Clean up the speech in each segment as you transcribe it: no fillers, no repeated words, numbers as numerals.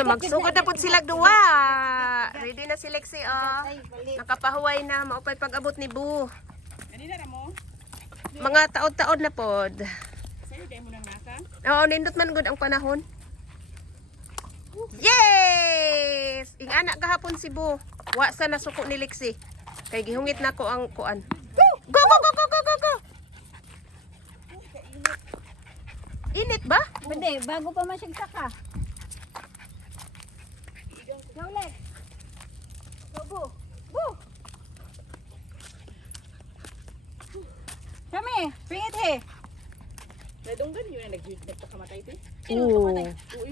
Magsugod na po sila duwa. Ready na si Lexi, oh. Nakapahuway na, maupay pag-abot ni Bu. Mga taod-taod na pod. Oo, nindot man good ang panahon. Yes! Ing anak gahapon si Bu. Wa sa nasuko ni Lexi. Kay gihungit na ko ang kuan. Go, go, go, go, go, go, go. Init ba? Hindi, bago pa man siyang saka. Go, Lex. Go, Bu. Bu. Kami, bring it here. Nadunggan yun na nagpakamatay ito.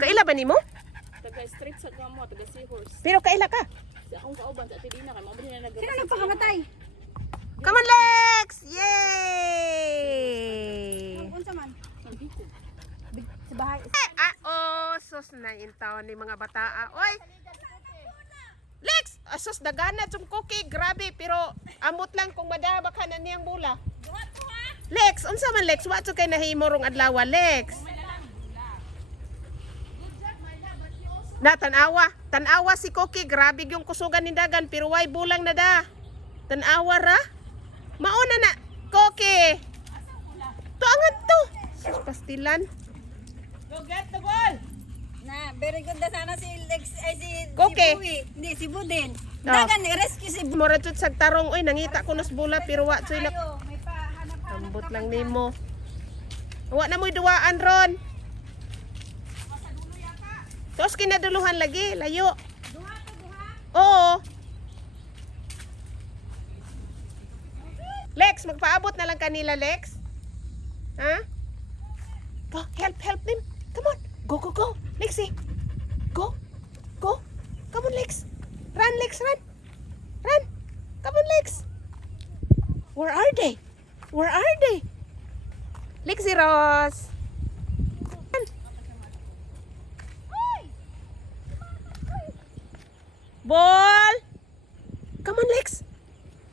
Kaila ba nimo? Taga-strip sa gamo, taga-seahorse. Pero kaila ka? Sa akong kauban sa Atilina, kay mabili na Sino nagpakamatay? Come on, Lex! Yay! Unsa man? Sa bahay. Sus na yung taon ni mga bataa. Oy! Lex! Sus, dagana yung cookie. Grabe, pero amot lang kung madaba ka na niyang bula. Lex, unsa man Lex? Watso kay nahimo rong adlaw, Lex? Na, tanawa. Tanawa si Cookie. Grabe yung kusugan ni Dagan. Pero why bulang na da? Tanawa ra? Mauna na. Cookie! Tuangan to. Sus, pastilan. Go get the ball! Na, very good na sana si Lex, ay si Okay. Buwi. Hindi, si Budin. Oh. Dagan, rescue si Bu. Murachot sa tarong. Uy, nangita ko nos bula. Pero watsoy na. Ayo, may pahanap-hanap. Ambot lang nimo. Wa na mo'y duwaan ron. Tos kinaduluhan lagi, layo. Duha to, duha. Oo. Lex, magpaabot na lang kanila, Lex. Ha? Go, help them. Come on. Go, go, go. Lexi. Go. Go. Come on, Lex. Run, Lex, run. Run. Come on, Lex. Where are they? Where are they? Lexi Rose. Ball! Come on, Lex!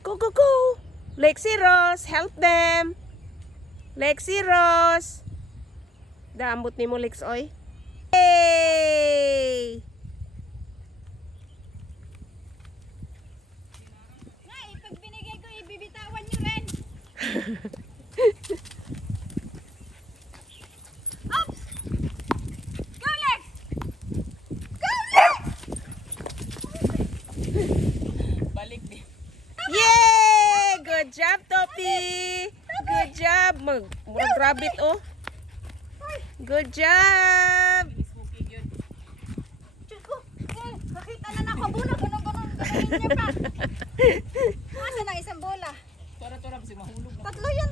Go, go, go! Lexi Rose, help them! Lexi Rose! Daambot ni mo, Lex, oy. Yay! Ngay, pag binigay ko, ibibitawan nyo rin. Oops! Go, Lex! Go, Lex! Balik din. Yay! Good job, Topi! Good job! Mag-rabbit, oh. Good job! Diyos ko, nakita na nakabula. Ganun niya pa. Asa na isang bola? Tora-tora, kasi mahulog na. Tatlo yan